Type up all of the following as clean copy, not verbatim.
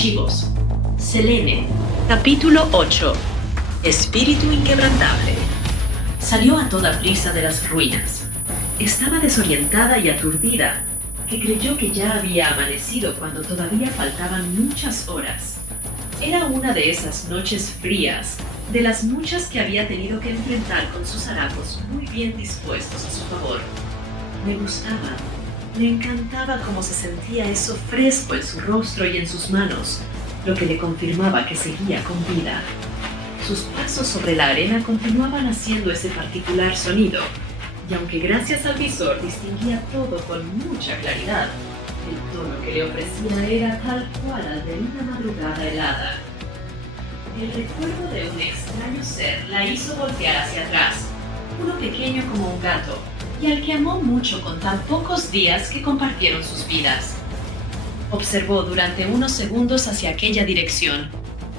archivos. Selene, capítulo 8. Espíritu inquebrantable. Salió a toda prisa de las ruinas. Estaba desorientada y aturdida, que creyó que ya había amanecido cuando todavía faltaban muchas horas. Era una de esas noches frías, de las muchas que había tenido que enfrentar con sus harapos muy bien dispuestos a su favor. Me gustaba, le encantaba cómo se sentía eso fresco en su rostro y en sus manos, lo que le confirmaba que seguía con vida. Sus pasos sobre la arena continuaban haciendo ese particular sonido, y aunque gracias al visor distinguía todo con mucha claridad, el tono que le ofrecía era tal cual al de una madrugada helada. El recuerdo de un extraño ser la hizo voltear hacia atrás, uno pequeño como un gato, y al que amó mucho con tan pocos días que compartieron sus vidas. Observó durante unos segundos hacia aquella dirección,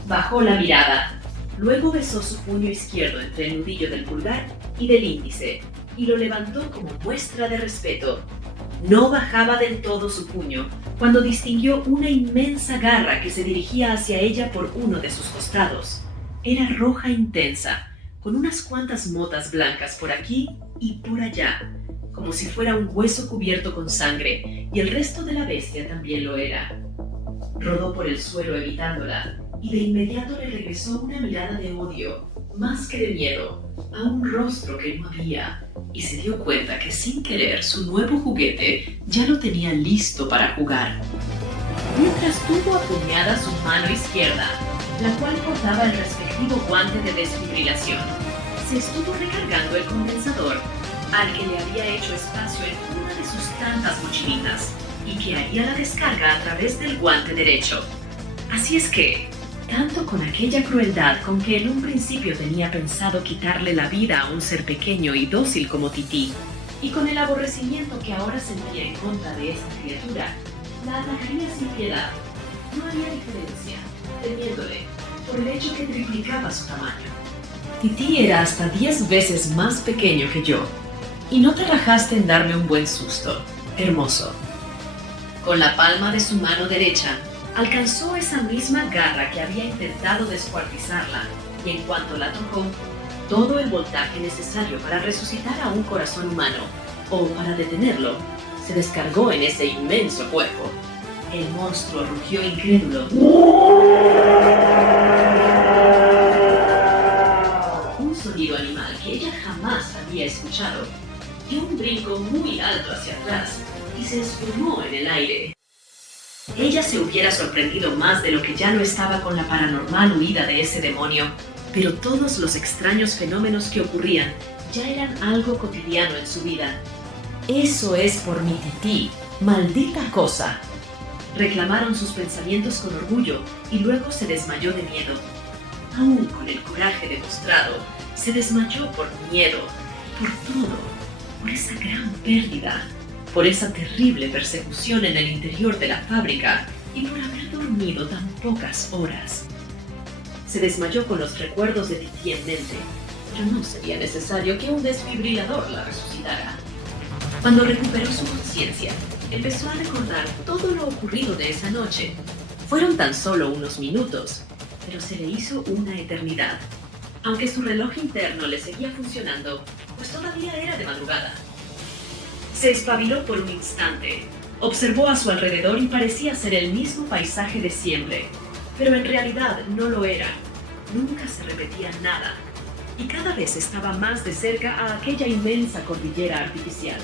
bajó la mirada, luego besó su puño izquierdo entre el nudillo del pulgar y del índice, y lo levantó como muestra de respeto. No bajaba del todo su puño cuando distinguió una inmensa garra que se dirigía hacia ella por uno de sus costados. Era roja intensa, con unas cuantas motas blancas por aquí y por allá, como si fuera un hueso cubierto con sangre, y el resto de la bestia también lo era. Rodó por el suelo evitándola, y de inmediato le regresó una mirada de odio, más que de miedo, a un rostro que no había, y se dio cuenta que sin querer su nuevo juguete ya lo tenía listo para jugar. Mientras tuvo apuñada su mano izquierda, la cual portaba el respectivo guante de desfibrilación, se estuvo recargando el condensador, al que le había hecho espacio en una de sus tantas mochilitas, y que haría la descarga a través del guante derecho. Así es que, tanto con aquella crueldad con que en un principio tenía pensado quitarle la vida a un ser pequeño y dócil como Tití, y con el aborrecimiento que ahora sentía en contra de esta criatura, la atacaría sin piedad. No había diferencia, temiéndole, por el hecho que triplicaba su tamaño. Tití era hasta 10 veces más pequeño que yo, y no te rajaste en darme un buen susto, hermoso. Con la palma de su mano derecha, alcanzó esa misma garra que había intentado descuartizarla, y en cuanto la tocó, todo el voltaje necesario para resucitar a un corazón humano, o para detenerlo, se descargó en ese inmenso cuerpo. El monstruo rugió incrédulo. Un sonido animal que ella jamás había escuchado, dio un brinco muy alto hacia atrás y se esfumó en el aire. Ella se hubiera sorprendido más de lo que ya lo estaba con la paranormal huida de ese demonio, pero todos los extraños fenómenos que ocurrían ya eran algo cotidiano en su vida. «Eso es por mi Tití, maldita cosa», reclamaron sus pensamientos con orgullo, y luego se desmayó de miedo. Aún con el coraje demostrado, se desmayó por miedo, por todo, por esa gran pérdida, por esa terrible persecución en el interior de la fábrica y por haber dormido tan pocas horas. Se desmayó con los recuerdos de Tití en mente, pero no sería necesario que un desfibrilador la resucitara. Cuando recuperó su conciencia, empezó a recordar todo lo ocurrido de esa noche. Fueron tan solo unos minutos, pero se le hizo una eternidad, aunque su reloj interno le seguía funcionando, pues todavía era de madrugada. Se espabiló por un instante, observó a su alrededor y parecía ser el mismo paisaje de siempre, pero en realidad no lo era. Nunca se repetía nada, y cada vez estaba más de cerca a aquella inmensa cordillera artificial.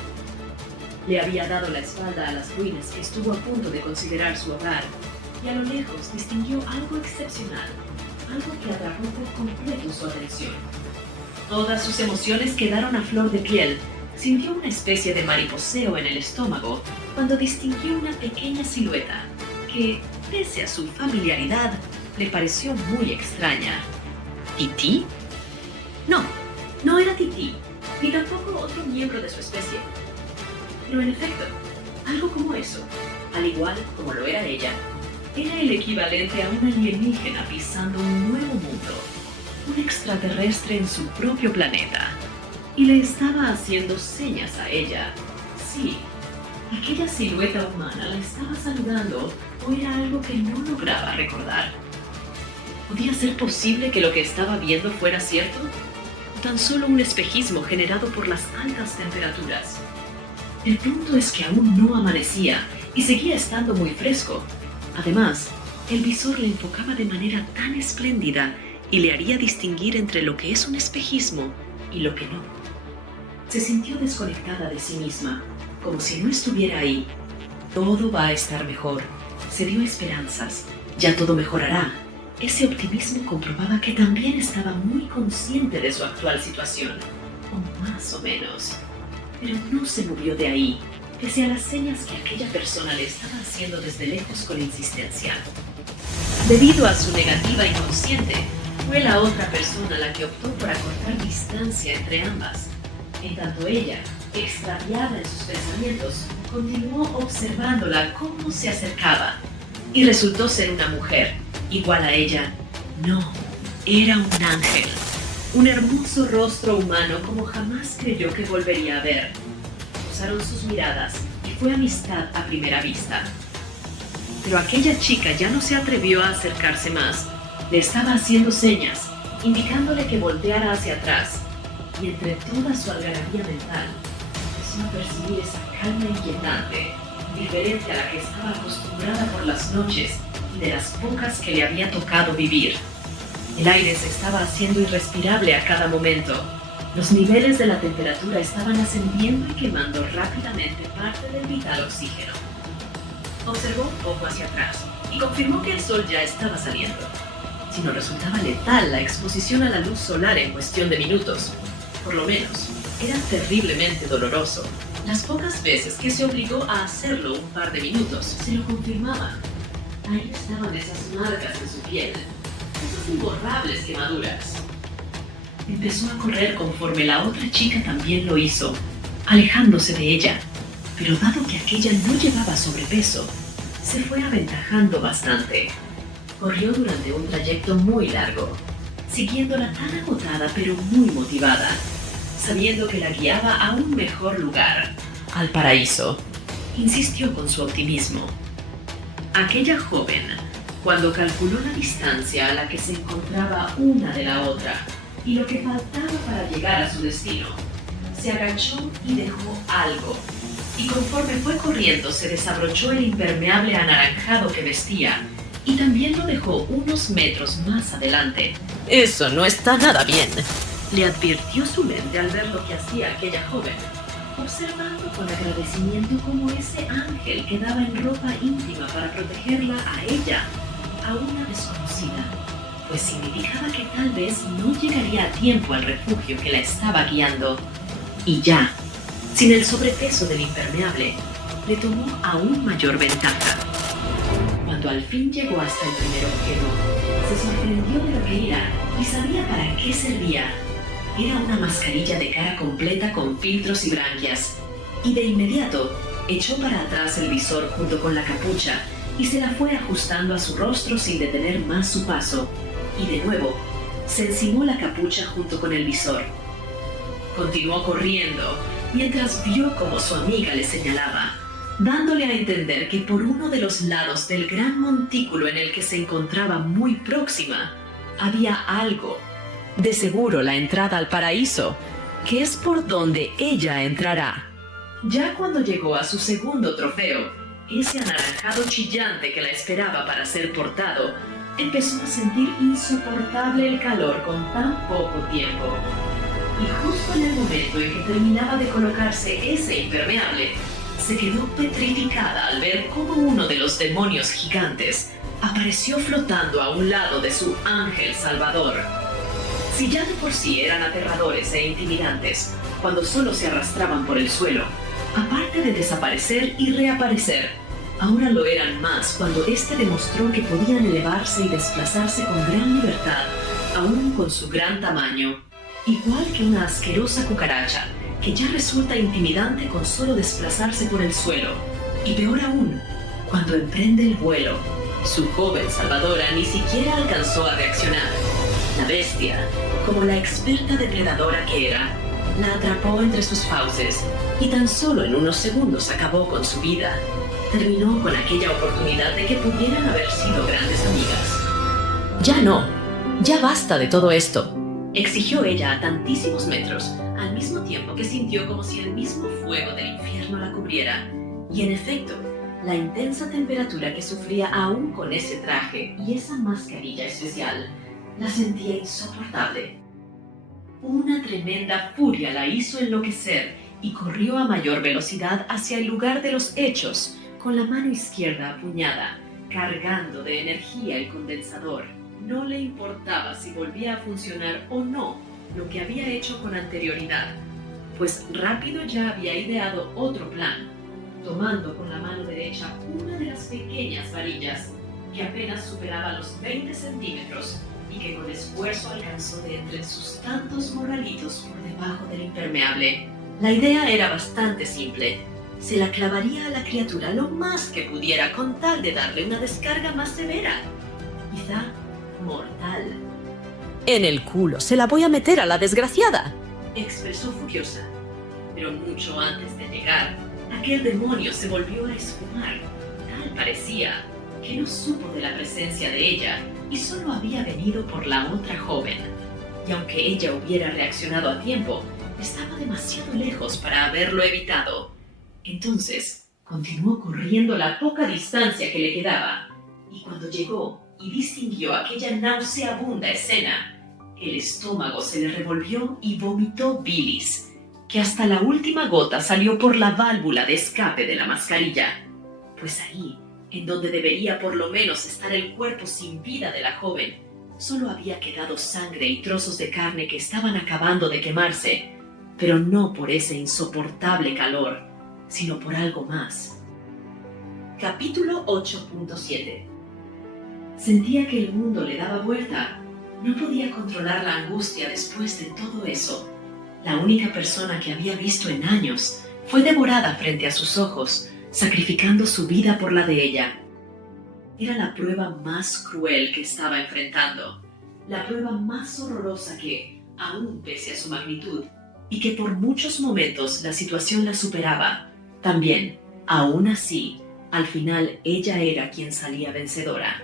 Le había dado la espalda a las ruinas que estuvo a punto de considerar su hogar, y a lo lejos distinguió algo excepcional, algo que atrapó por completo su atención. Todas sus emociones quedaron a flor de piel. Sintió una especie de mariposeo en el estómago cuando distinguió una pequeña silueta que, pese a su familiaridad, le pareció muy extraña. ¿Tití? No, no era Tití, ni tampoco otro miembro de su especie. Pero en efecto, algo como eso, al igual como lo era ella, era el equivalente a un alienígena pisando un nuevo mundo, un extraterrestre en su propio planeta, y le estaba haciendo señas a ella. Sí, ¿Aquella silueta humana la estaba saludando o era algo que no lograba recordar? ¿Podía ser posible que lo que estaba viendo fuera cierto? ¿O tan solo un espejismo generado por las altas temperaturas? El punto es que aún no amanecía y seguía estando muy fresco. Además, el visor le enfocaba de manera tan espléndida y le haría distinguir entre lo que es un espejismo y lo que no. Se sintió desconectada de sí misma, como si no estuviera ahí. Todo va a estar mejor. Se dio esperanzas. Ya todo mejorará. Ese optimismo comprobaba que también estaba muy consciente de su actual situación, o más o menos. Pero no se movió de ahí, pese a las señas que aquella persona le estaba haciendo desde lejos con insistencia. Debido a su negativa inconsciente, fue la otra persona la que optó por acortar distancia entre ambas. En tanto ella, extraviada en sus pensamientos, continuó observándola cómo se acercaba. Y resultó ser una mujer, igual a ella. No, era un ángel. Un hermoso rostro humano como jamás creyó que volvería a ver. Cruzaron sus miradas y fue amistad a primera vista. Pero aquella chica ya no se atrevió a acercarse más. Le estaba haciendo señas, indicándole que volteara hacia atrás. Y entre toda su algarabía mental, empezó a percibir esa calma inquietante, diferente a la que estaba acostumbrada por las noches y de las pocas que le había tocado vivir. El aire se estaba haciendo irrespirable a cada momento. Los niveles de la temperatura estaban ascendiendo y quemando rápidamente parte del vital oxígeno. Observó un poco hacia atrás y confirmó que el sol ya estaba saliendo. Si no resultaba letal la exposición a la luz solar en cuestión de minutos, por lo menos, era terriblemente doloroso. Las pocas veces que se obligó a hacerlo un par de minutos, se lo confirmaban. Ahí estaban esas marcas en su piel, esas imborrables quemaduras. Empezó a correr conforme la otra chica también lo hizo, alejándose de ella. Pero dado que aquella no llevaba sobrepeso, se fue aventajando bastante. Corrió durante un trayecto muy largo, siguiéndola tan agotada pero muy motivada, sabiendo que la guiaba a un mejor lugar, al paraíso. Insistió con su optimismo. Aquella joven, cuando calculó la distancia a la que se encontraba una de la otra y lo que faltaba para llegar a su destino, se agachó y dejó algo. Y conforme fue corriendo se desabrochó el impermeable anaranjado que vestía y también lo dejó unos metros más adelante. Eso no está nada bien, le advirtió su mente al ver lo que hacía aquella joven, observando con agradecimiento cómo ese ángel quedaba en ropa íntima para protegerla a ella, a una desconocida, pues significaba que tal vez no llegaría a tiempo al refugio que la estaba guiando. Y ya, sin el sobrepeso del impermeable, le tomó aún mayor ventaja. Cuando al fin llegó hasta el primer objeto, se sorprendió de lo que era y sabía para qué servía. Era una mascarilla de cara completa con filtros y branquias, y de inmediato echó para atrás el visor junto con la capucha y se la fue ajustando a su rostro sin detener más su paso, y de nuevo se encimó la capucha junto con el visor. Continuó corriendo mientras vio como su amiga le señalaba, dándole a entender que por uno de los lados del gran montículo en el que se encontraba muy próxima había algo. De seguro la entrada al paraíso, que es por donde ella entrará. Ya cuando llegó a su segundo trofeo, ese anaranjado chillante que la esperaba para ser portado, empezó a sentir insoportable el calor con tan poco tiempo. Y justo en el momento en que terminaba de colocarse ese impermeable, se quedó petrificada al ver cómo uno de los demonios gigantes apareció flotando a un lado de su ángel salvador. Si ya de por sí eran aterradores e intimidantes cuando solo se arrastraban por el suelo, aparte de desaparecer y reaparecer, ahora lo eran más cuando éste demostró que podían elevarse y desplazarse con gran libertad, aún con su gran tamaño. Igual que una asquerosa cucaracha, que ya resulta intimidante con solo desplazarse por el suelo. Y peor aún, cuando emprende el vuelo. Su joven salvadora ni siquiera alcanzó a reaccionar. La bestia, como la experta depredadora que era, La atrapó entre sus fauces y tan solo en unos segundos acabó con su vida. Terminó con aquella oportunidad de que pudieran haber sido grandes amigas. Ya no. Ya basta de todo esto. Exigió ella a tantísimos metros, al mismo tiempo que sintió como si el mismo fuego del infierno la cubriera. Y en efecto, la intensa temperatura que sufría aún con ese traje y esa mascarilla especial la sentía insoportable. Una tremenda furia la hizo enloquecer y corrió a mayor velocidad hacia el lugar de los hechos, con la mano izquierda apuñada, cargando de energía el condensador. No le importaba si volvía a funcionar o no lo que había hecho con anterioridad, pues rápido ya había ideado otro plan, tomando con la mano derecha una de las pequeñas varillas que apenas superaba los 20 centímetros y que con esfuerzo alcanzó de entre sus tantos morralitos por debajo del impermeable. La idea era bastante simple. Se la clavaría a la criatura lo más que pudiera con tal de darle una descarga más severa, quizá mortal. En el culo se la voy a meter a la desgraciada, expresó furiosa. Pero mucho antes de llegar, aquel demonio se volvió a esfumar. Tal parecía que no supo de la presencia de ella y solo había venido por la otra joven. Y aunque ella hubiera reaccionado a tiempo, estaba demasiado lejos para haberlo evitado. Entonces, continuó corriendo la poca distancia que le quedaba, y cuando llegó y distinguió aquella nauseabunda escena, el estómago se le revolvió y vomitó bilis, que hasta la última gota salió por la válvula de escape de la mascarilla, pues ahí, en donde debería por lo menos estar el cuerpo sin vida de la joven, solo había quedado sangre y trozos de carne que estaban acabando de quemarse, pero no por ese insoportable calor, sino por algo más. Capítulo 8.7. Sentía que el mundo le daba vuelta. No podía controlar la angustia después de todo eso. La única persona que había visto en años fue devorada frente a sus ojos, sacrificando su vida por la de ella. Era la prueba más cruel que estaba enfrentando, la prueba más horrorosa que, aún pese a su magnitud, y que por muchos momentos la situación la superaba. También, aún así, al final ella era quien salía vencedora.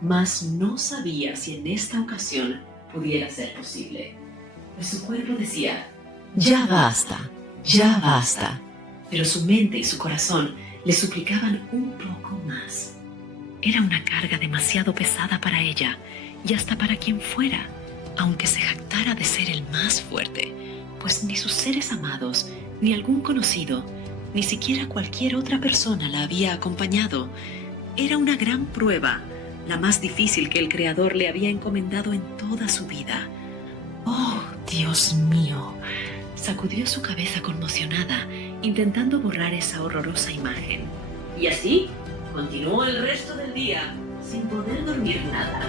Mas no sabía si en esta ocasión pudiera ser posible. Pues su cuerpo decía, ya basta, ya basta. Pero su mente y su corazón le suplicaban un poco más. Era una carga demasiado pesada para ella y hasta para quien fuera, aunque se jactara de ser el más fuerte, pues ni sus seres amados, ni algún conocido, ni siquiera cualquier otra persona la había acompañado. Era una gran prueba, la más difícil que el Creador le había encomendado en toda su vida. ¡Oh, Dios mío! Sacudió su cabeza conmocionada, intentando borrar esa horrorosa imagen. Y así continuó el resto del día, sin poder dormir nada.